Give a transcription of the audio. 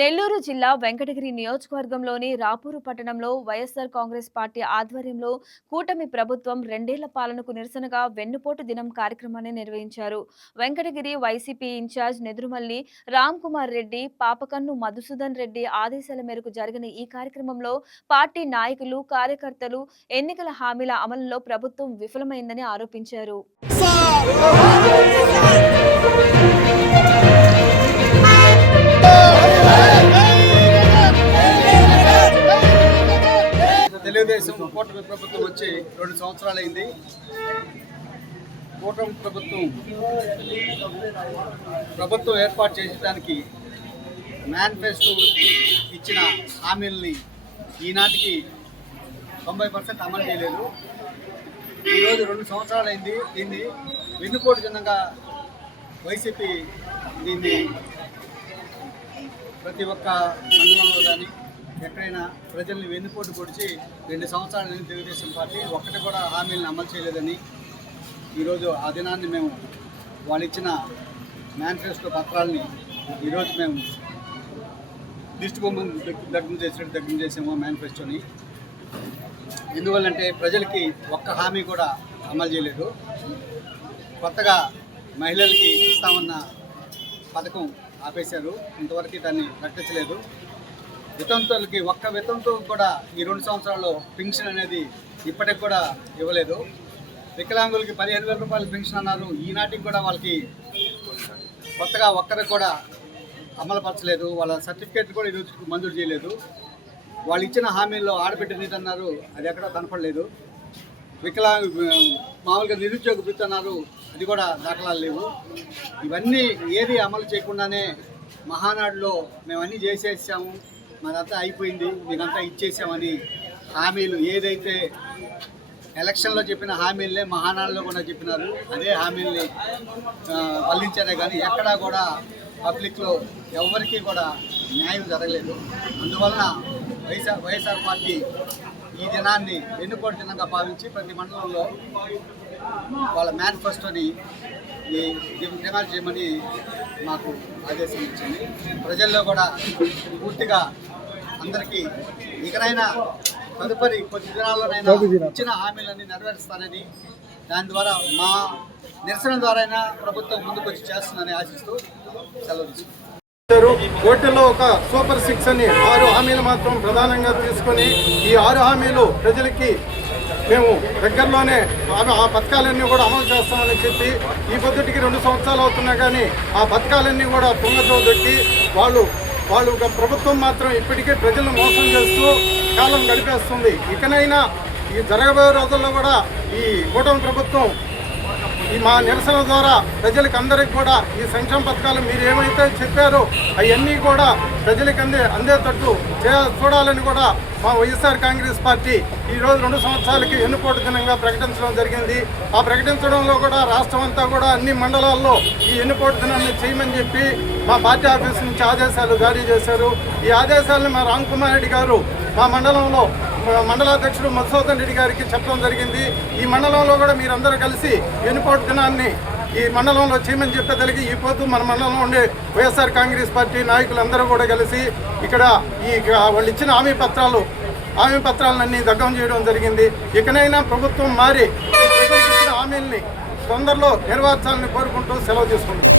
నెల్లూరు జిల్లా వెంకటగిరి నియోజకవర్గంలోని రాపూరు పట్టణంలో వైఎస్ఆర్ కాంగ్రెస్ పార్టీ ఆధ్వర్యంలో కూటమి ప్రభుత్వం 2 ఏళ్ల పాలనకు నిరసనగా వెన్నుపోటు దినం కార్యక్రమాన్ని నిర్వహించారు. వెంకటగిరి వైసీపీ ఇన్ఛార్జ్ నెదురుమల్లి రామ్ కుమార్ రెడ్డి, పాపకన్ను మధుసూదన్ రెడ్డి ఆదేశాల మేరకు జరిగిన ఈ కార్యక్రమంలో పార్టీ నాయకులు, కార్యకర్తలు ఎన్నికల హామీల అమలులో ప్రభుత్వం విఫలమైందని ఆరోపించారు. తెలుగుదేశం కూటమి ప్రభుత్వం వచ్చి 2 సంవత్సరాలైంది. కూటమి ప్రభుత్వం ఏర్పాటు చేయడానికి మేనిఫెస్టో ఇచ్చిన హామీలని ఈనాటికి 90% అమలు చేయలేదు. ఈరోజు 2 సంవత్సరాలైంది. దీన్ని వెన్నుపోటు చిన్నగా వైసీపీ దీన్ని ప్రతి ఒక్క మండలంలో కానీ ఎక్కడైనా ప్రజల్ని వెన్నుపోటు పొడిచి 2 సంవత్సరాల తెలుగుదేశం పార్టీ ఒక్కటి కూడా హామీలను అమలు చేయలేదని ఈరోజు ఆ దినాన్ని మేము వాళ్ళు ఇచ్చిన మేనిఫెస్టో పత్రాలని ఈరోజు మేము దిష్టి బొమ్మను దగ్గర చేసాము మేనిఫెస్టోని. ఎందువల్లంటే ప్రజలకి ఒక్క హామీ కూడా అమలు చేయలేదు. కొత్తగా మహిళలకి ఇస్తామన్న పథకం ఆపేశారు, ఇంతవరకు దాన్ని ప్రకటించలేదు. వితంతువులకి ఒక్క వితంతువు కూడా ఈ 2 సంవత్సరాల్లో పెన్షన్ అనేది ఇప్పటికి కూడా ఇవ్వలేదు. వికలాంగులకి 15,000 రూపాయలు పెన్షన్ అన్నారు, ఈనాటికి కూడా వాళ్ళకి కొత్తగా ఒక్కరికి కూడా అమలుపరచలేదు. వాళ్ళ సర్టిఫికేట్ కూడా ఈరోజు మంజూరు చేయలేదు. వాళ్ళు ఇచ్చిన హామీల్లో ఆడబిడ్డ నీతి అన్నారు, అది ఎక్కడా కనపడలేదు. మామూలుగా నిరుద్యోగ వృత్తి అన్నారు, అది కూడా దాఖలాలు లేవు. ఇవన్నీ ఏది అమలు చేయకుండానే మహానాడులో మేము అన్నీ చేసేసాము, మాదంతా అయిపోయింది, మీకంతా ఇచ్చేసామని హామీలు ఏదైతే ఎలక్షన్లో చెప్పిన హామీలనే మహానాడులో కూడా చెప్పినారు. అదే హామీల్ని వల్లించారే కానీ ఎక్కడా కూడా పబ్లిక్లో ఎవరికి కూడా న్యాయం జరగలేదు. అందువలన వైఎస్ఆర్ పార్టీ ఈ దినాన్ని వెన్నుపోటు దినంగా భావించి ప్రతి మండలంలో వాళ్ళ మేనిఫెస్టోని డిమాండ్ చేయమని మాకు ఆదేశం ఇచ్చింది. ప్రజల్లో కూడా పూర్తిగా అందరికీ ఇకనైనా తదుపరి కొద్ది దినాల్లోనైనా ఇచ్చిన హామీలన్నీ నెరవేరుస్తారని, దాని ద్వారా మా నిరసన ద్వారా అయినా ప్రభుత్వం ముందుకు వచ్చి చేస్తుందని ఆశిస్తూ సెలవు తీసుకుంటాం. ఓటులో ఒక సూపర్ 6 అని 6 హామీలు మాత్రం ప్రధానంగా తీసుకొని ఈ 6 హామీలు ప్రజలకి మేము దగ్గరలోనే ఆ పథకాలన్నీ కూడా అమలు చేస్తామని చెప్పి ఈ పొద్దుటికి 2 సంవత్సరాలు అవుతున్నా కానీ ఆ పథకాలన్నీ కూడా తుంగతో దొక్కి వాళ్ళు ప్రభుత్వం మాత్రం ఇప్పటికే ప్రజలను మోసం చేస్తూ కాలం గడిపేస్తుంది. ఇకనైనా ఈ జరగబోయే రోజుల్లో కూడా ఈ కూటమి ప్రభుత్వం మా నిరసన ద్వారా ప్రజలకు అందరికి కూడా ఈ సంక్షేమ పథకాలు మీరు ఏమైతే చెప్పారో అవన్నీ కూడా ప్రజలకు అందేటట్టు చూడాలని కూడా మా వైఎస్ఆర్ కాంగ్రెస్ పార్టీ ఈరోజు 2 సంవత్సరాలకి వెన్నుపోటు దినంగా ప్రకటించడం జరిగింది. ఆ ప్రకటించడంలో కూడా రాష్ట్రం అంతా కూడా అన్ని మండలాల్లో ఈ వెన్నుపోటు దినాన్ని చేయమని చెప్పి మా పార్టీ ఆఫీస్ నుంచి ఆదేశాలు జారీ చేశారు. ఈ ఆదేశాలను మా రామ్ కుమార్ రెడ్డి గారు మా మండలంలో మండలాధ్యక్షుడు మధుసూదన్ రెడ్డి గారికి చెప్పడం జరిగింది. ఈ మండలంలో కూడా మీరందరూ కలిసి వెన్నుపోటు దినాన్ని ఈ మండలంలో చేయమని చెప్పేదలిగి ఈ పొద్దు మన మండలంలో ఉండే వైఎస్ఆర్ కాంగ్రెస్ పార్టీ నాయకులందరూ కూడా కలిసి ఇక్కడ వాళ్ళు ఇచ్చిన హామీ పత్రాలన్నీ దగ్ధం చేయడం జరిగింది. ఇకనైనా ప్రభుత్వం మారి ప్రజలకు ఇచ్చిన హామీల్ని తొందరలో నెరవేర్చాలని కోరుకుంటూ సెలవు తీసుకుంటాం.